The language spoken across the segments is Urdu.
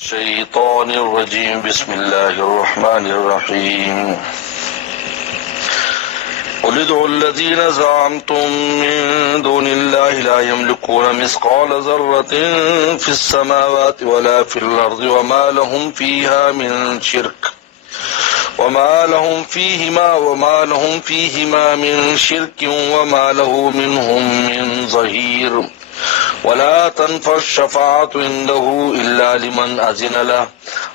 الشيطان الرجيم بسم الله الرحمن الرحيم قل ادعوا الذين زعمتم من دون الله لا يملكون مثقال ذرة في السماوات ولا في الأرض وما لهم فيها من شرك وما لهم فيهما من شرك وما له منهم من ظهير ولا تنفع الشفاعة عنده إلا لمن أذن له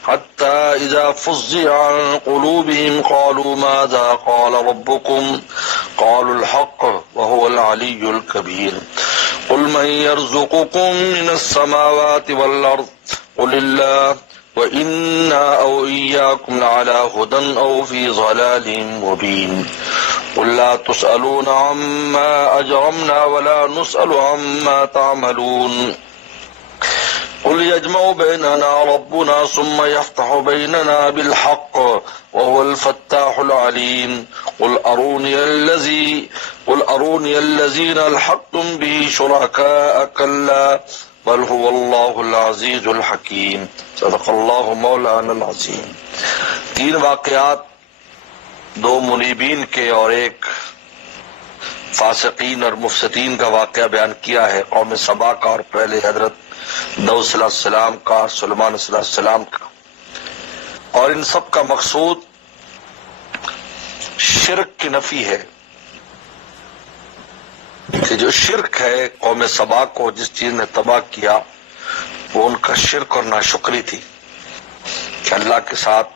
حتى إذا فزع عن قلوبهم قالوا ماذا قال ربكم قالوا الحق وهو العلي الكبير قل من يرزقكم من السماوات والأرض قل الله وإنا أو إياكم لعلى هدى أو في ضلال مبين قل لا تسألون عما أجرمنا ولا نسأل عما تعملون قل يجمع بيننا ربنا ثم يفتح بيننا بالحق وهو الفتاح العليم قل أروني الذين ألحقتم به شركاء كلا بل هو الله العزيز الحكيم صدق اللہ مولانا العظیم۔ تین واقعات، دو منیبین کے اور ایک فاسقین اور مفسدین کا واقعہ بیان کیا ہے، قوم سبا کا اور پہلے حضرت داؤد صلی اللہ علیہ السلام کا، سلیمان صلی اللہ علیہ السلام کا، اور ان سب کا مقصود شرک کی نفی ہے کہ جو شرک ہے قوم سبا کو جس چیز نے تباہ کیا وہ ان کا شرک اور ناشکری تھی کہ اللہ کے ساتھ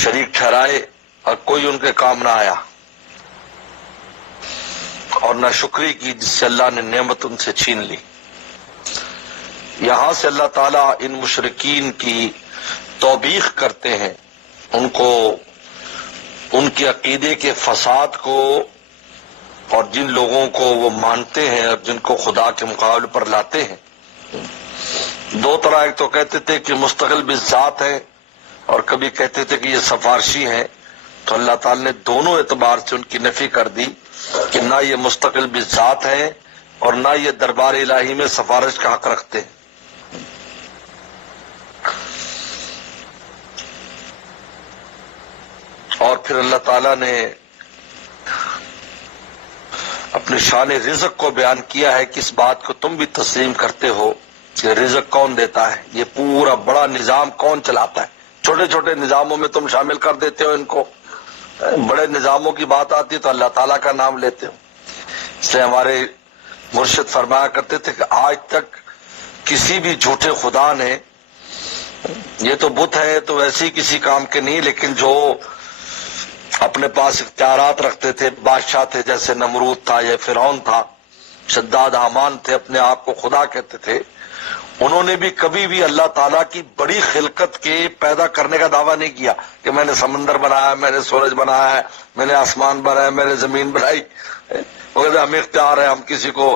شریک ٹھہرائے اور کوئی ان کے کام نہ آیا، اور ناشکری کی جس سے اللہ نے نعمت ان سے چھین لی۔ یہاں سے اللہ تعالیٰ ان مشرکین کی توبیخ کرتے ہیں، ان کو ان کے عقیدے کے فساد کو، اور جن لوگوں کو وہ مانتے ہیں اور جن کو خدا کے مقابلے پر لاتے ہیں۔ دو طرح، ایک تو کہتے تھے کہ مستقل بالذات ہے، اور کبھی کہتے تھے کہ یہ سفارشی ہیں، تو اللہ تعالی نے دونوں اعتبار سے ان کی نفی کر دی کہ نہ یہ مستقل بالذات ہیں اور نہ یہ دربار الہی میں سفارش کا حق رکھتے ہیں۔ اور پھر اللہ تعالیٰ نے اپنے شان رزق کو بیان کیا ہے کہ اس بات کو تم بھی تسلیم کرتے ہو کہ رزق کون دیتا ہے، یہ پورا بڑا نظام کون چلاتا ہے۔ چھوٹے چھوٹے نظاموں میں تم شامل کر دیتے ہو ان کو، بڑے نظاموں کی بات آتی ہے تو اللہ تعالیٰ کا نام لیتے ہو۔ اس لیے ہمارے مرشد فرمایا کرتے تھے کہ آج تک کسی بھی جھوٹے خدا نے، یہ تو بت ہے تو ویسے ہی کسی کام کے نہیں، لیکن جو اپنے پاس اختیارات رکھتے تھے، بادشاہ تھے جیسے نمرود تھا یا فرعون تھا، شداد حامان تھے، اپنے آپ کو خدا کہتے تھے، انہوں نے بھی کبھی بھی اللہ تعالیٰ کی بڑی خلقت کے پیدا کرنے کا دعویٰ نہیں کیا کہ میں نے سمندر بنایا، میں نے سورج بنایا ہے، میں نے آسمان بنایا، میں نے زمین بنائی۔ وہ کہتے ہمیں اختیار ہے، ہم کسی کو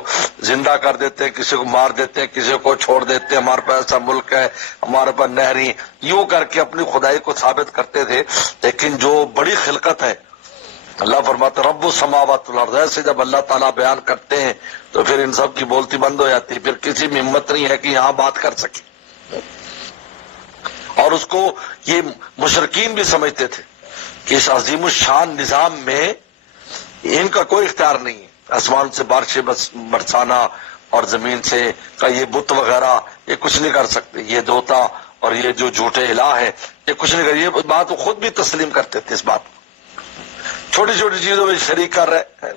زندہ کر دیتے ہیں، کسی کو مار دیتے ہیں، کسی کو چھوڑ دیتے ہیں، ہمارے پاس ایسا ملک ہے، ہمارے پاس نہری، یوں کر کے اپنی خدائی کو ثابت کرتے تھے۔ لیکن جو بڑی خلقت ہے، اللہ فرماتا رب السماوات والارض، ایسے جب اللہ تعالیٰ بیان کرتے ہیں تو پھر ان سب کی بولتی بند ہو جاتی ہے، پھر کسی میں ہمت نہیں ہے کہ یہاں بات کر سکے۔ اور اس کو یہ مشرکین بھی سمجھتے تھے کہ اس عظیم الشان نظام میں ان کا کوئی اختیار نہیں ہے، آسمان سے بارشیں برسانا اور زمین سے کا یہ بت وغیرہ یہ کچھ نہیں کر سکتے، یہ دوتا اور یہ جو جھوٹے الہ ہے یہ کچھ نہیں کر، یہ بات وہ خود بھی تسلیم کرتے تھے۔ اس بات کو چھوٹی چھوٹی چیزوں میں شریک کر رہے ہیں،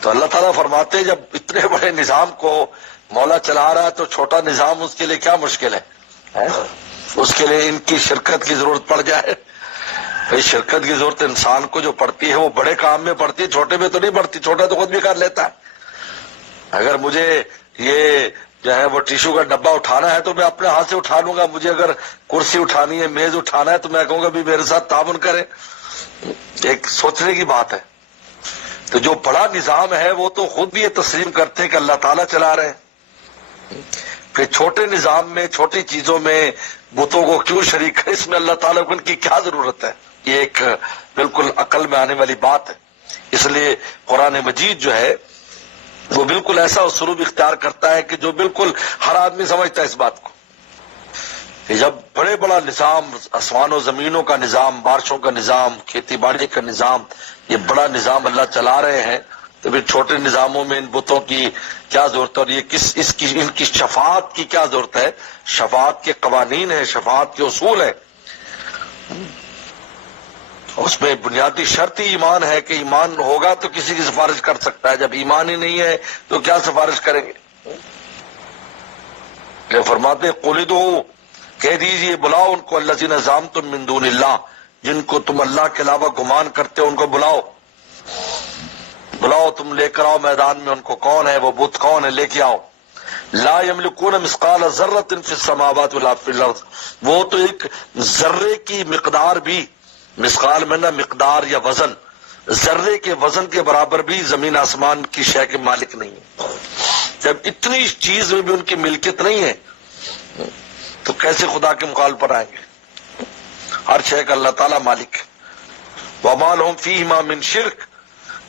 تو اللہ تعالیٰ فرماتے جب اتنے بڑے نظام کو مولا چلا رہا ہے تو چھوٹا نظام اس کے لیے کیا مشکل ہے، اس کے لیے ان کی شرکت کی ضرورت پڑ جائے۔ بھائی شرکت کی ضرورت انسان کو جو پڑتی ہے وہ بڑے کام میں پڑتی ہے، چھوٹے میں تو نہیں پڑتی، چھوٹا تو خود بھی کر لیتا ہے۔ اگر مجھے یہ جو ہے وہ ٹیشو کا ڈبہ اٹھانا ہے تو میں اپنے ہاتھ سے اٹھا لوں گا، مجھے اگر کرسی اٹھانی ہے، میز اٹھانا ہے تو میں کہوں گا بھی میرے ساتھ تعاون کرے۔ ایک سوچنے کی بات ہے۔ تو جو بڑا نظام ہے وہ تو خود بھی یہ تسلیم کرتے ہیں کہ اللہ تعالیٰ چلا رہے ہیں، پھر چھوٹے نظام میں چھوٹی چیزوں میں بتوں کو کیوں شریک ہے، اس میں اللہ تعالیٰ کو ان کی کیا ضرورت ہے؟ یہ ایک بالکل عقل میں آنے والی بات ہے۔ اس لیے قرآن مجید جو ہے وہ بالکل ایسا اسلوب اختیار کرتا ہے کہ جو بالکل ہر آدمی سمجھتا ہے اس بات کو کہ جب بڑے بڑا نظام، آسمان و زمینوں کا نظام، بارشوں کا نظام، کھیتی باڑی کا نظام، یہ بڑا نظام اللہ چلا رہے ہیں، تو پھر چھوٹے نظاموں میں ان بتوں کی کیا ضرورت ہے؟ اور یہ ان کی شفاعت کی کیا ضرورت ہے؟ شفاعت کے قوانین ہیں، شفاعت کے اصول ہیں، اس میں بنیادی شرط ہی ایمان ہے کہ ایمان ہوگا تو کسی کی سفارش کر سکتا ہے، جب ایمان ہی نہیں ہے تو کیا سفارش کریں گے؟ کہ فرماتے قلدو، کہہ دیجئے بلاؤ ان کو، الذین زعمتم من دون اللہ، جن کو تم اللہ کے علاوہ گمان کرتے ہو ان کو بلاؤ، بلاؤ، تم لے کر آؤ میدان میں ان کو، کون ہے وہ بت، کون ہے، لے کے آؤ۔ لا یملکون مثقال ذرۃ فی السماوات ولا فی الارض، وہ تو ایک ذرے کی مقدار بھی، مثقال میں نہ مقدار یا وزن، ذرے کے وزن کے برابر بھی زمین آسمان کی شے کے مالک نہیں ہے۔ جب اتنی چیز میں بھی ان کی ملکیت نہیں ہے تو کیسے خدا کے مقابلے پر آئیں گے؟ ہر شے کا اللہ تعالیٰ مالک ہے۔ وما لہم فیہما من شرک،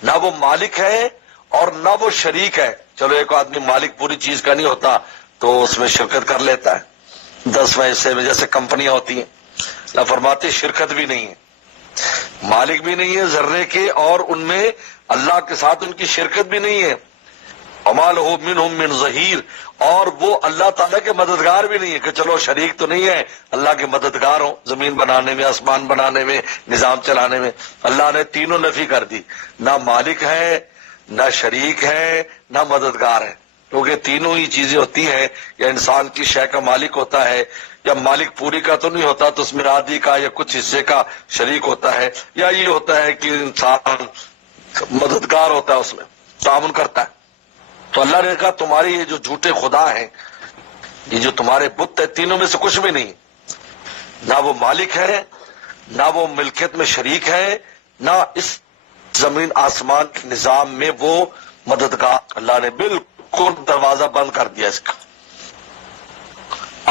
نہ وہ مالک ہے اور نہ وہ شریک ہے۔ چلو ایک آدمی مالک پوری چیز کا نہیں ہوتا تو اس میں شرکت کر لیتا ہے 10واں حصے میں، جیسے کمپنیاں ہوتی ہیں، اللہ فرماتے شرکت بھی نہیں ہے، مالک بھی نہیں ہے ذرے کے، اور ان میں اللہ کے ساتھ ان کی شرکت بھی نہیں ہے۔ وما لہ منہم من ظہیر، اور وہ اللہ تعالیٰ کے مددگار بھی نہیں ہے کہ چلو شریک تو نہیں ہے، اللہ کے مددگار ہوں زمین بنانے میں، آسمان بنانے میں، نظام چلانے میں۔ اللہ نے تینوں نفی کر دی، نہ مالک ہے، نہ شریک ہے، نہ مددگار ہے، کیونکہ تینوں ہی چیزیں ہوتی ہیں، یا انسان کی شے کا مالک ہوتا ہے، یا مالک پوری کا تو نہیں ہوتا تو اس میں آدھی کا یا کچھ حصے کا شریک ہوتا ہے، یا یہ ہوتا ہے کہ انسان مددگار ہوتا ہے، اس میں تعاون کرتا ہے۔ تو اللہ نے کہا تمہاری یہ جو جھوٹے خدا ہیں، یہ جو تمہارے بت ہے، تینوں میں سے کچھ بھی نہیں، نہ وہ مالک ہے، نہ وہ ملکیت میں شریک ہے، نہ اس زمین آسمان کے نظام میں وہ مددگار۔ اللہ نے بالکل دروازہ بند کر دیا اس کا۔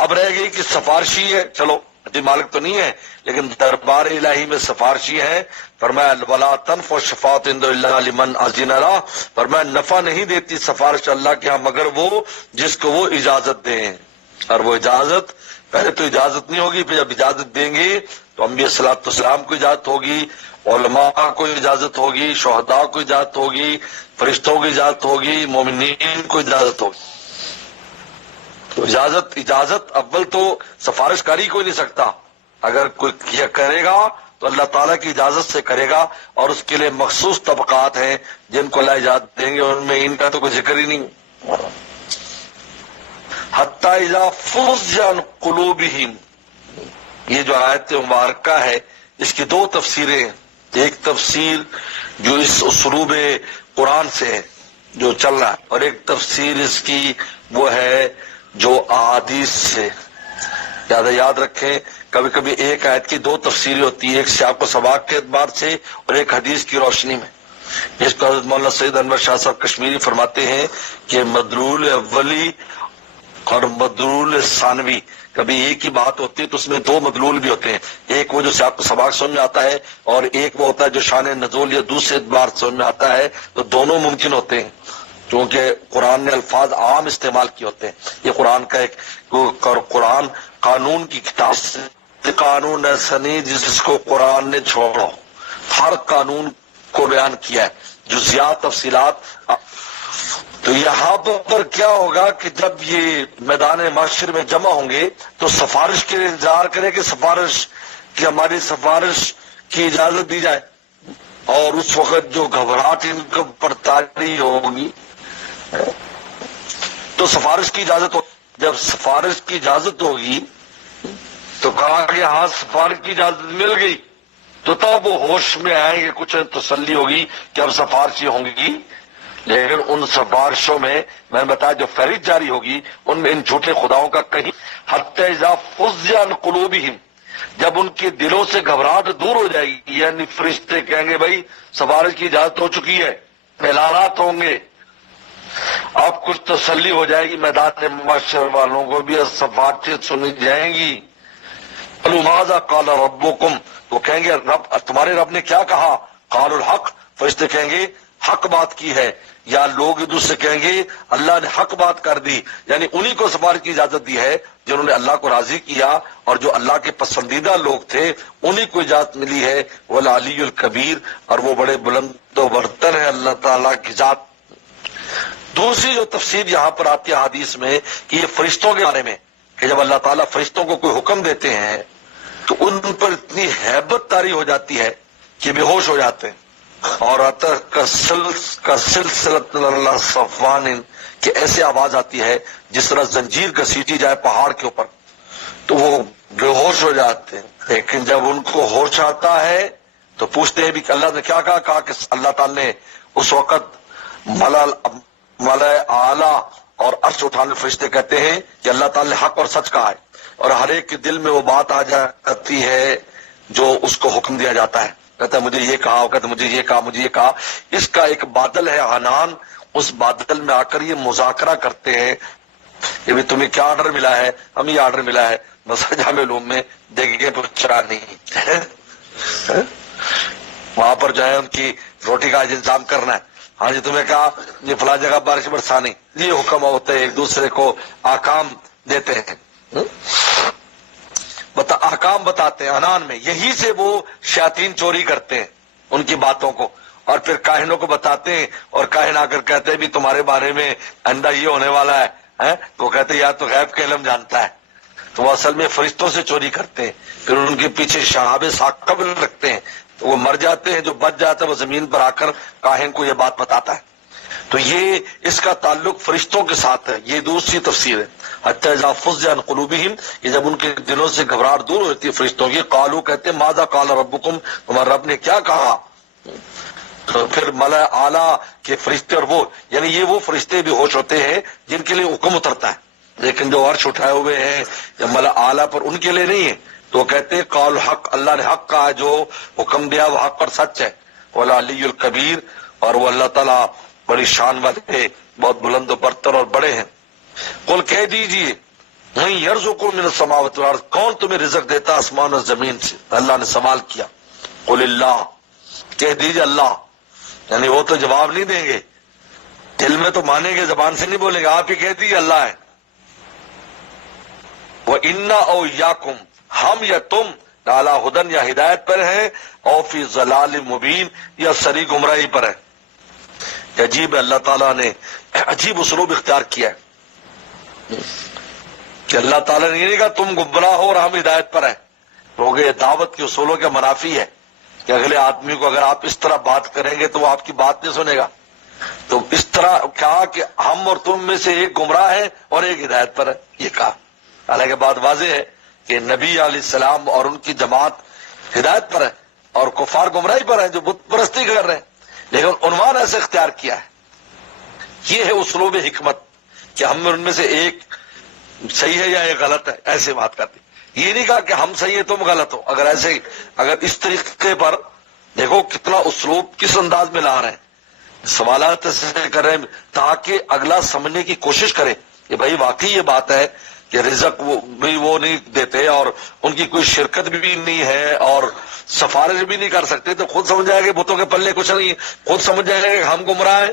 اب رہ گئی کہ سفارشی ہے، چلو جی مالک تو نہیں ہے لیکن دربار الہی میں سفارشی ہے۔ فرمایا ولا تنفع الشفاعۃ عند الا لمن اذن له، فرمایا نفع نہیں دیتی سفارش اللہ کے ہاں مگر وہ جس کو وہ اجازت دیں، اور وہ اجازت پہلے تو اجازت نہیں ہوگی، پھر جب اجازت دیں گے تو انبیاء صلی السلام کو اجازت ہوگی، علماء کو اجازت ہوگی، شہداء کو اجازت ہوگی، فرشتوں کی اجازت ہوگی، مومنین کو اجازت ہوگی۔ تو اجازت اول تو سفارش کاری کوئی نہیں سکتا، اگر کوئی کیا کرے گا تو اللہ تعالیٰ کی اجازت سے کرے گا، اور اس کے لیے مخصوص طبقات ہیں جن کو اللہ اجازت دیں گے، ان میں ان کا تو کوئی ذکر ہی نہیں۔ حتی اذا فزع عن قلوبہم، یہ جو آیت مبارکہ ہے اس کی دو تفسیریں ہیں، ایک تفسیر جو اس اسلوب قرآن سے ہے جو چل رہا ہے، اور ایک تفسیر اس کی وہ ہے جو احادیث سے۔ یاد رکھیں کبھی کبھی ایک آیت کی دو تفسیریں ہوتی ہے، ایک سیاق و سباق کے اعتبار سے اور ایک حدیث کی روشنی میں۔ اس کو حضرت مولانا سید انور شاہ صاحب کشمیری فرماتے ہیں کہ مدلول اولی اور مدلول ثانوی، کبھی ایک ہی بات ہوتی ہے تو اس میں دو مدلول بھی ہوتے ہیں، ایک وہ جو سیاق و سباق سمجھ میں آتا ہے، اور ایک وہ ہوتا ہے جو شان نزول یا دوسرے اعتبار سمجھ میں آتا ہے، تو دونوں ممکن ہوتے ہیں کیونکہ قرآن نے الفاظ عام استعمال کیے ہوتے ہیں۔ یہ قرآن کا ایک قرآن قانون کی کتاب، قانون ایسا نہیں جس کو قرآن نے چھوڑا، ہر قانون کو بیان کیا ہے، جزیات تفصیلات۔ تو یہاں پر کیا ہوگا کہ جب یہ میدان معاشر میں جمع ہوں گے تو سفارش کے لیے انتظار کریں کہ سفارش کہ ہماری سفارش کی اجازت دی جائے، اور اس وقت جو گھبراہٹ ان کو پڑتاری ہوگی تو سفارش کی اجازت ہو، جب سفارش کی اجازت ہوگی تو کہا کہ ہاں سفارش کی اجازت مل گئی، تو تب وہ ہوش میں آئیں گے، کچھ تسلی ہوگی کہ اب سفارشی ہوں گی۔ لیکن ان سفارشوں میں نے بتایا جو فہرست جاری ہوگی ان میں ان جھوٹے خداؤں کا کہیں، حتی اذا فزع عن قلوبہم، جب ان کے دلوں سے گھبراہٹ دور ہو جائے گی، یعنی فرشتے کہیں گے بھائی سفارش کی اجازت ہو چکی ہے، اعلانات ہوں گے، اب کچھ تسلی ہو جائے گی، میدان معاشر والوں کو بھی سفارشیں سنی جائیں گی۔ قالوا ماذا قال ربکم، وہ کہیں گے رب تمہارے رب نے کیا کہا؟ قالوا الحق، فرشتے کہیں گے حق بات کی ہے، یا لوگ ایک دوسرے کہیں گے اللہ نے حق بات کر دی، یعنی انہی کو سفارش کی اجازت دی ہے جنہوں نے اللہ کو راضی کیا اور جو اللہ کے پسندیدہ لوگ تھے انہی کو اجازت ملی ہے۔ والعلی الکبیر، اور وہ بڑے بلند و برتر ہے اللہ تعالیٰ کی ذات۔ دوسری جو تفسیر یہاں پر آتی ہے حدیث میں کہ یہ فرشتوں کے بارے میں، کہ جب اللہ تعالیٰ فرشتوں کو کوئی حکم دیتے ہیں تو ان پر اتنی ہیبت طاری ہو جاتی ہے کہ بے ہوش ہو جاتے ہیں، اور کا سلسلۃ اللہ صفوان، کہ ایسے آواز آتی ہے جس طرح زنجیر گھسیٹی جائے پہاڑ کے اوپر، تو وہ بے ہوش ہو جاتے ہیں۔ لیکن جب ان کو ہوش آتا ہے تو پوچھتے ہیں بھی کہ اللہ نے کیا کہا کہ اللہ تعالیٰ نے اس وقت ملائے اعلیٰ اور عرش اٹھانے فرشتے کہتے ہیں کہ اللہ تعالیٰ نے حق اور سچ کہا ہے، اور ہر ایک کے دل میں وہ بات آ جاتی ہے جو اس کو حکم دیا جاتا ہے، کہتا ہے مجھے یہ کہا، وہ کہتا ہے مجھے یہ کہا، مجھے یہ کہا۔ اس کا ایک بادل ہے عنان، اس بادل میں آ کر یہ مذاکرہ کرتے ہیں کہ بھی تمہیں کیا آرڈر ملا ہے، ہمیں یہ آرڈر ملا ہے، بس جامع علوم میں دیکھیں پوچھا نہیں وہاں پر جو ہے ان کی روٹی کا انتظام کرنا ہے، ہاں جی تمہیں کہا یہ فلاں جگہ بارش برسانی، یہ حکم ہوتے ہیں، ایک دوسرے کو احکام دیتے ہیں، احکام بتاتے ہیں عنان میں۔ یہی سے وہ شیاطین چوری کرتے ہیں ان کی باتوں کو، اور پھر کاہنوں کو بتاتے ہیں، اور کاہن آ کر کہتے ہیں بھی تمہارے بارے میں آئندہ یہ ہونے والا ہے، تو کہتے ہیں یا تو غیب کے علم جانتا ہے، تو وہ اصل میں فرشتوں سے چوری کرتے ہیں، پھر ان کے پیچھے شہاب ثاقب رکھتے ہیں، تو وہ مر جاتے ہیں، جو بچ جاتا ہے وہ زمین پر آ کر کاہن کو یہ بات بتاتا ہے۔ تو یہ اس کا تعلق فرشتوں کے ساتھ ہے، یہ دوسری تفسیر ہے۔ حتی اذا فزع عن قلوبہم، کہ جب ان کے دلوں سے گھبراہٹ دور ہوتی ہے فرشتوں کی، قالوا کہتے ہیں ماذا قال ربکم، تمہارا رب نے کیا کہا؟ تو پھر ملائے اعلیٰ کے فرشتے، اور وہ یعنی یہ وہ فرشتے بھی ہوش ہوتے ہیں جن کے لیے حکم اترتا ہے، لیکن جو عرش اٹھائے ہوئے ہیں یا ملائے اعلیٰ پر ان کے لیے نہیں ہے، تو کہتے ہیں قال حق، اللہ نے حق کہا، جو حکم دیا وہ حق اور سچ ہے۔ والعلی الکبیر، اور وہ اللہ تعالیٰ بڑی شان والے، بہت بلند و برتر اور بڑے ہیں۔ قل کہہ دیجئے من یرزقکم من السماوات والارض، کون تمہیں رزق دیتا آسمان اور زمین سے؟ اللہ نے سوال کیا، قل اللہ، کہہ دیجئے اللہ، یعنی وہ تو جواب نہیں دیں گے، دل میں تو مانیں گے، زبان سے نہیں بولیں گے، آپ ہی کہہ دیجئے اللہ ہے۔ وَإِنَّا أَوْ إِيَّاكُمْ، ہم یا تم لَعَلَىٰ هُدًى، یا ہدایت پر ہے، او فی ضلال مبین، یا سری گمراہی پر ہے۔ عجیب ہے، اللہ تعالیٰ نے عجیب اسلوب اختیار کیا ہے کہ اللہ تعالیٰ نے یہ نہیں کہا تم گمراہ ہو اور ہم ہدایت پر ہیں، لوگ یہ دعوت کے اصولوں کے منافی ہے کہ اگلے آدمی کو اگر آپ اس طرح بات کریں گے تو وہ آپ کی بات نہیں سنے گا، تو اس طرح کہا کہ ہم اور تم میں سے ایک گمراہ ہے اور ایک ہدایت پر ہے، یہ کہا۔ حالانکہ بات واضح ہے کہ نبی علیہ السلام اور ان کی جماعت ہدایت پر ہے اور کفار گمراہی پر ہیں جو بت پرستی کر رہے ہیں، لیکن عنوان ایسے اختیار کیا ہے۔ یہ ہے اسلوب حکمت کہ ہم ان میں سے ایک صحیح ہے یا ایک غلط ہے، ایسے بات کرتے، یہ نہیں کہا کہ ہم صحیح ہے تم غلط ہو۔ اگر اس طریقے پر دیکھو کتنا اسلوب کس انداز میں لا رہے ہیں، سوالات ایسے کر رہے ہیں تاکہ اگلا سمجھنے کی کوشش کرے کہ بھائی واقعی یہ بات ہے کہ رزق وہ نہیں دیتے اور ان کی کوئی شرکت بھی نہیں ہے اور سفارش بھی نہیں کر سکتے، تو خود سمجھ جائے گا بتوں کے پلے کچھ نہیں، خود سمجھ جائے گا کہ ہم گمراہ ہیں،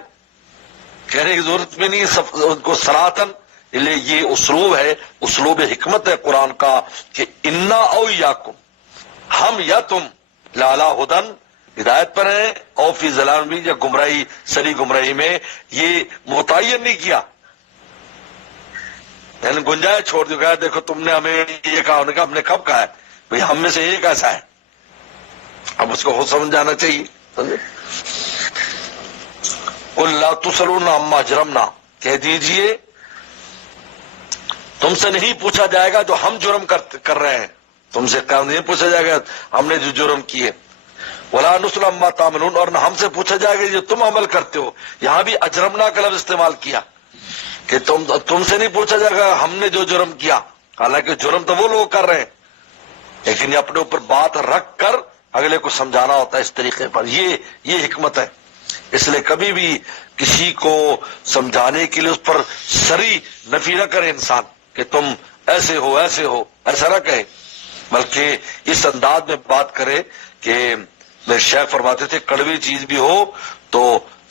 کہنے کی ضرورت بھی نہیں ان کو صراحتاً۔ یہ اسلوب ہے، اسلوب حکمت ہے قرآن کا کہ انا او یاکم، ہم یا تم لعلی ہدن، ہدایت پر ہیں، او فی ضلال مبین، یا گمراہی سری گمراہی میں، یہ متعین نہیں کیا، یعنی گنجائش چھوڑ دیا گیا۔ دیکھو تم نے ہمیں یہ کہا، انہوں نے کہا ہم نے کب کہا ہے بھئی ہم میں سے ایک ایسا ہے، اب اس کو خود سمجھ جانا چاہیے۔ قل لا تسألون عما اجرمنا، کہہ دیجئے تم سے نہیں پوچھا جائے گا جو ہم جرم کر رہے ہیں، تم سے نہیں پوچھا جائے گا ہم نے جو جرم کیے۔ ولا نسأل عما تعملون، اور نہ ہم سے پوچھا جائے گا جو تم عمل کرتے ہو۔ یہاں بھی اجرمنا کا لفظ استعمال کیا کہ تم سے نہیں پوچھا جائے گا ہم نے جو جرم کیا، حالانکہ جرم تو وہ لوگ کر رہے ہیں، لیکن یہ اپنے اوپر بات رکھ کر اگلے کو سمجھانا ہوتا ہے اس طریقے پر، یہ حکمت ہے۔ اس لیے کبھی بھی کسی کو سمجھانے کے لیے اس پر سری نفی نہ کرے انسان کہ تم ایسے ہو ایسا نہ کہے، بلکہ اس انداز میں بات کرے کہ میرے شیخ فرماتے تھے کڑوی چیز بھی ہو تو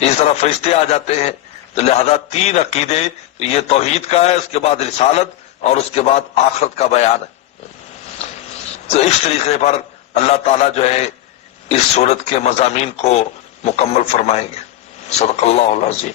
اس طرح فرشتے آ جاتے ہیں. تو لہذا 3 عقیدے، یہ توحید کا ہے، اس کے بعد رسالت، اور اس کے بعد آخرت کا بیان ہے. تو اس طریقے پر اللہ تعالیٰ جو ہے اس صورت کے مضامین کو مکمل فرمائیں گے. صدق اللہ العظیم.